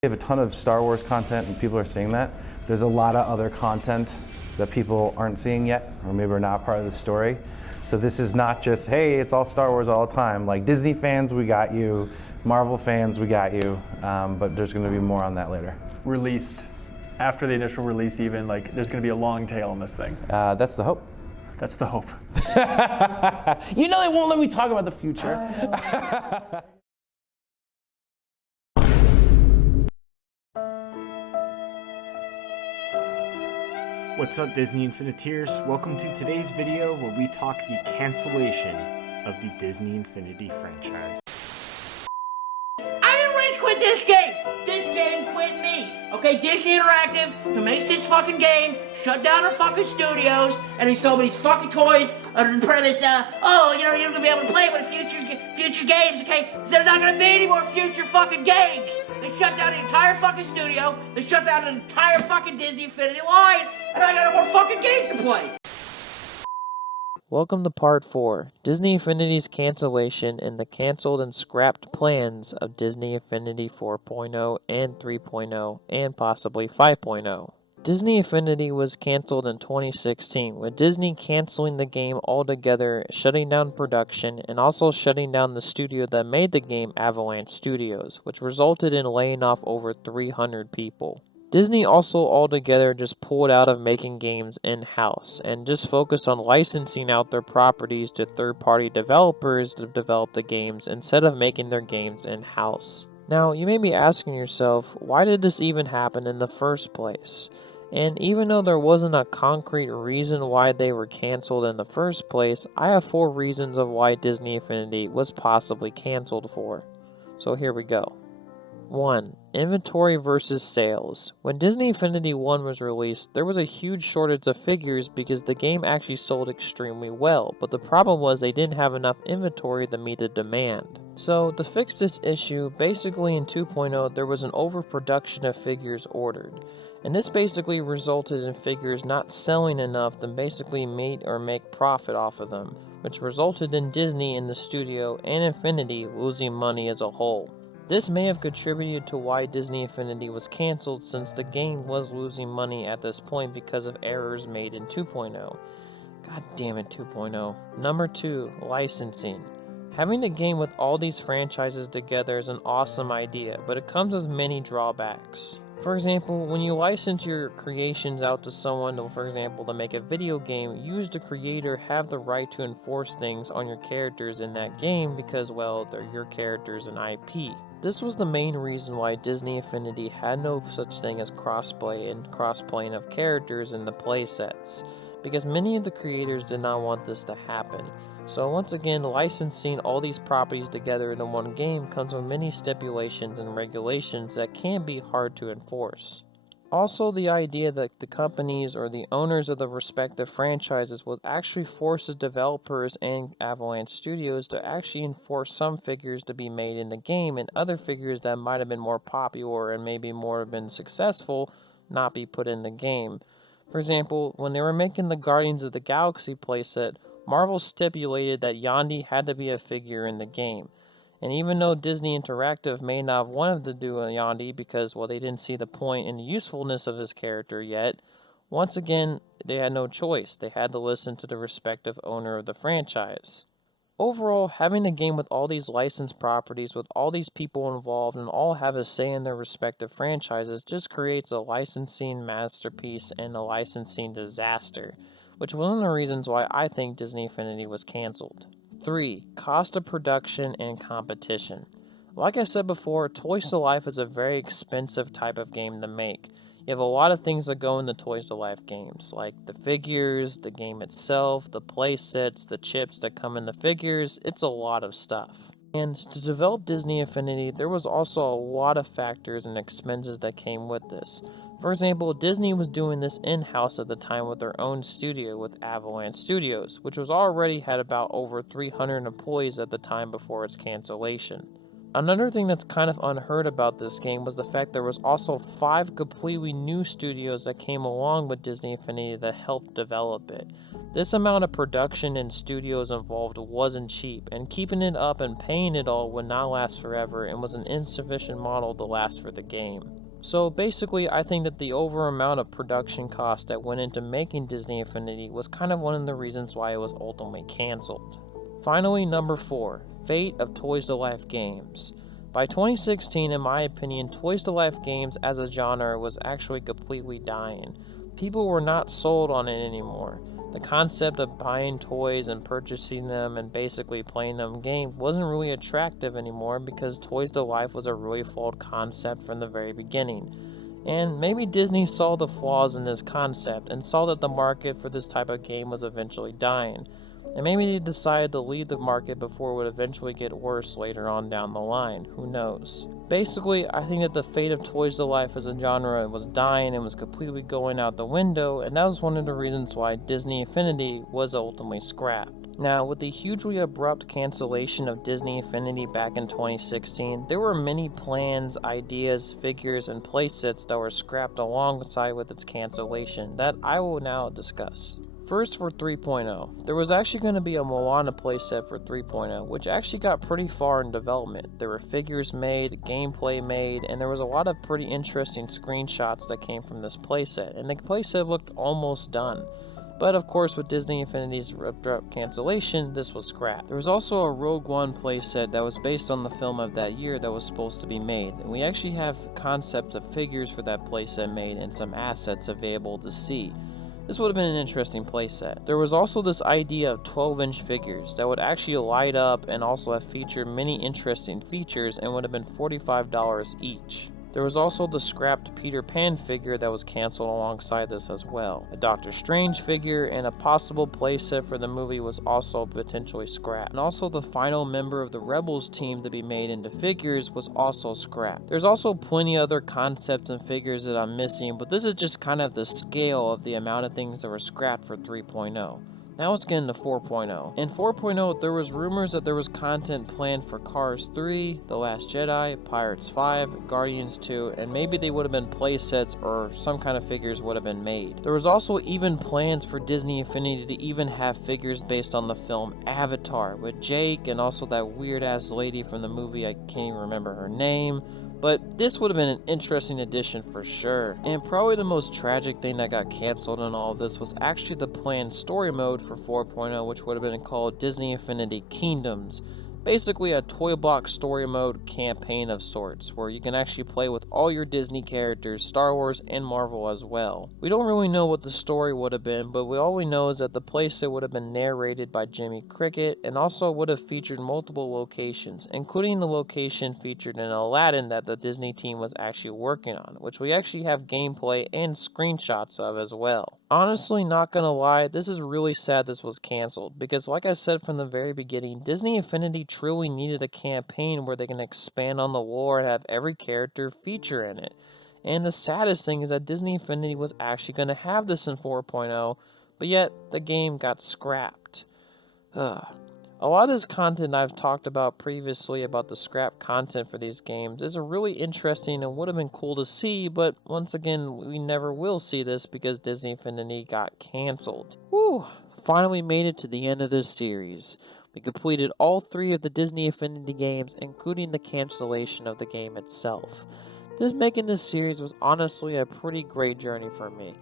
We have a ton of Star Wars content and people are seeing that. There's a lot of other content that people aren't seeing yet, or maybe are not part of the story. So this is not just, hey, it's all Star Wars all the time. Like Disney fans, we got you. Marvel fans, we got you. But there's gonna be more on that later. Released, after the initial release even, like there's gonna be a long tail on this thing. That's the hope. That's the hope. You know they won't let me talk about the future. What's up, Disney Infiniteers? Welcome to today's video where we talk the cancellation of the Disney Infinity franchise. I didn't rage quit this game! This game quit me! Okay, Disney Interactive, who makes this fucking game, shut down their fucking studios, and they sold me these fucking toys under the premise, you're gonna be able to play with future games, okay? So there's not gonna be any more future fucking games! They shut down the entire fucking studio, they shut down the entire fucking Disney Infinity line, and I got no more fucking games to play! Welcome to Part 4, Disney Infinity's cancellation and the cancelled and scrapped plans of Disney Infinity 4.0 and 3.0 and possibly 5.0. Disney Infinity was cancelled in 2016, with Disney cancelling the game altogether, shutting down production, and also shutting down the studio that made the game, Avalanche Studios, which resulted in laying off over 300 people. Disney also altogether just pulled out of making games in-house and just focused on licensing out their properties to third-party developers to develop the games instead of making their games in-house. Now, you may be asking yourself, why did this even happen in the first place? And even though there wasn't a concrete reason why they were cancelled in the first place, I have 4 reasons of why Disney Infinity was possibly cancelled for. So here we go. 1. Inventory versus sales. When Disney Infinity 1 was released, there was a huge shortage of figures because the game actually sold extremely well, but the problem was they didn't have enough inventory to meet the demand. So to fix this issue, basically in 2.0 there was an overproduction of figures ordered, and this basically resulted in figures not selling enough to basically meet or make profit off of them, which resulted in Disney and the studio and Infinity losing money as a whole. This may have contributed to why Disney Infinity was cancelled, since the game was losing money at this point because of errors made in 2.0. God damn it, 2.0. Number 2, licensing. Having a game with all these franchises together is an awesome idea, but it comes with many drawbacks. For example, when you license your creations out to someone, for example, to make a video game, you as the creator have the right to enforce things on your characters in that game because, well, they're your characters and IP. This was the main reason why Disney Infinity had no such thing as crossplay and crossplaying of characters in the playsets, because many of the creators did not want this to happen. So once again, licensing all these properties together into one game comes with many stipulations and regulations that can be hard to enforce. Also, the idea that the companies or the owners of the respective franchises would actually force the developers and Avalanche Studios to actually enforce some figures to be made in the game, and other figures that might have been more popular and maybe more have been successful not be put in the game. For example, when they were making the Guardians of the Galaxy playset, Marvel stipulated that Yondu had to be a figure in the game. And even though Disney Interactive may not have wanted to do a Yondu because, well, they didn't see the point and the usefulness of his character yet, once again, they had no choice. They had to listen to the respective owner of the franchise. Overall, having a game with all these licensed properties, with all these people involved, and all have a say in their respective franchises just creates a licensing masterpiece and a licensing disaster, which was one of the reasons why I think Disney Infinity was cancelled. 3. Cost of production and competition. Like I said before, Toys to Life is a very expensive type of game to make. You have a lot of things that go into Toys to Life games, like the figures, the game itself, the play sets, the chips that come in the figures. It's a lot of stuff. And to develop Disney Infinity, there was also a lot of factors and expenses that came with this. For example, Disney was doing this in-house at the time with their own studio with Avalanche Studios, which was already had about over 300 employees at the time before its cancellation. Another thing that's kind of unheard about this game was the fact there was also 5 completely new studios that came along with Disney Infinity that helped develop it. This amount of production and studios involved wasn't cheap, and keeping it up and paying it all would not last forever and was an insufficient model to last for the game. So basically, I think that the over amount of production cost that went into making Disney Infinity was kind of one of the reasons why it was ultimately cancelled. Finally, number 4, Fate of Toys to Life games. By 2016, in my opinion, Toys to Life games as a genre was actually completely dying. People were not sold on it anymore. The concept of buying toys and purchasing them and basically playing them game wasn't really attractive anymore because Toys to Life was a really flawed concept from the very beginning. And maybe Disney saw the flaws in this concept and saw that the market for this type of game was eventually dying. And maybe they decided to leave the market before it would eventually get worse later on down the line. Who knows? Basically, I think that the fate of Toys to Life as a genre was dying and was completely going out the window, and that was one of the reasons why Disney Infinity was ultimately scrapped. Now, with the hugely abrupt cancellation of Disney Infinity back in 2016, there were many plans, ideas, figures, and playsets that were scrapped alongside with its cancellation that I will now discuss. First, for 3.0, there was actually going to be a Moana playset for 3.0, which actually got pretty far in development. There were figures made, gameplay made, and there was a lot of pretty interesting screenshots that came from this playset, and the playset looked almost done. But of course, with Disney Infinity's abrupt cancellation, this was scrapped. There was also a Rogue One playset that was based on the film of that year that was supposed to be made, and we actually have concepts of figures for that playset made and some assets available to see. This would have been an interesting playset. There was also this idea of 12-inch figures that would actually light up and also have featured many interesting features and would have been $45 each. There was also the scrapped Peter Pan figure that was cancelled alongside this as well. A Doctor Strange figure and a possible playset for the movie was also potentially scrapped. And also the final member of the Rebels team to be made into figures was also scrapped. There's also plenty other concepts and figures that I'm missing, but this is just kind of the scale of the amount of things that were scrapped for 3.0. Now let's get into 4.0. In 4.0, there was rumors that there was content planned for Cars 3, The Last Jedi, Pirates 5, Guardians 2, and maybe they would have been playsets or some kind of figures would have been made. There was also even plans for Disney Infinity to even have figures based on the film Avatar with Jake and also that weird ass lady from the movie, I can't even remember her name. But this would have been an interesting addition for sure. And probably the most tragic thing that got cancelled in all of this was actually the planned story mode for 4.0, which would have been called Disney Infinity Kingdoms. Basically a toy block story mode campaign of sorts, where you can actually play with all your Disney characters, Star Wars and Marvel as well. We don't really know what the story would have been, but all we know is that the playset would have been narrated by Jimmy Cricket and also would have featured multiple locations, including the location featured in Aladdin that the Disney team was actually working on, which we actually have gameplay and screenshots of as well. Honestly, not gonna lie, this is really sad this was cancelled, because like I said from the very beginning, Disney Infinity truly needed a campaign where they can expand on the lore and have every character feature in it. And the saddest thing is that Disney Infinity was actually going to have this in 4.0, but yet the game got scrapped. A lot of this content I've talked about previously about the scrap content for these games is really interesting and would have been cool to see, but once again, we never will see this because Disney Infinity got cancelled. Whew, finally made it to the end of this series. We completed all 3 of the Disney Infinity games, including the cancellation of the game itself. Making this series was honestly a pretty great journey for me.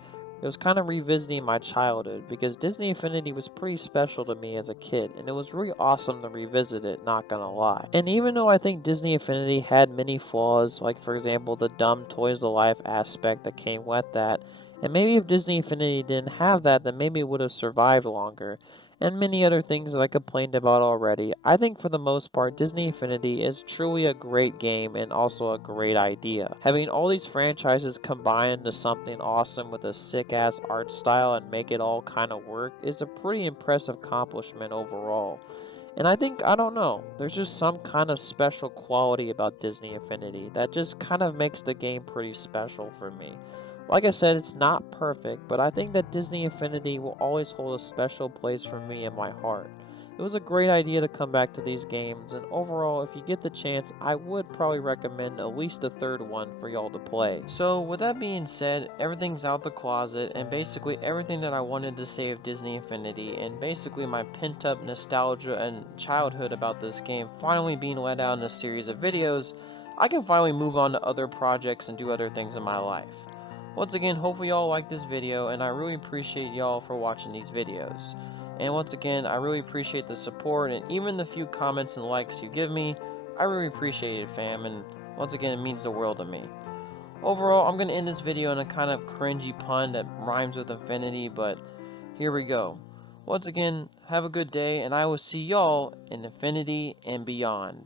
It was kind of revisiting my childhood, because Disney Infinity was pretty special to me as a kid, and it was really awesome to revisit it, not gonna lie. And even though I think Disney Infinity had many flaws, like for example the dumb Toys to Life aspect that came with that, and maybe if Disney Infinity didn't have that, then maybe it would have survived longer, and many other things that I complained about already, I think for the most part Disney Infinity is truly a great game and also a great idea. Having all these franchises combine into something awesome with a sick ass art style and make it all kind of work is a pretty impressive accomplishment overall. And I think, I don't know, there's just some kind of special quality about Disney Infinity that just kind of makes the game pretty special for me. Like I said, it's not perfect, but I think that Disney Infinity will always hold a special place for me in my heart. It was a great idea to come back to these games, and overall, if you get the chance, I would probably recommend at least the third one for y'all to play. So with that being said, everything's out the closet, and basically everything that I wanted to say of Disney Infinity, and basically my pent up nostalgia and childhood about this game finally being let out in a series of videos, I can finally move on to other projects and do other things in my life. Once again, hopefully y'all like this video, and I really appreciate y'all for watching these videos. And once again, I really appreciate the support, and even the few comments and likes you give me, I really appreciate it, fam, and once again, it means the world to me. Overall, I'm going to end this video in a kind of cringy pun that rhymes with infinity, but here we go. Once again, have a good day, and I will see y'all in infinity and beyond.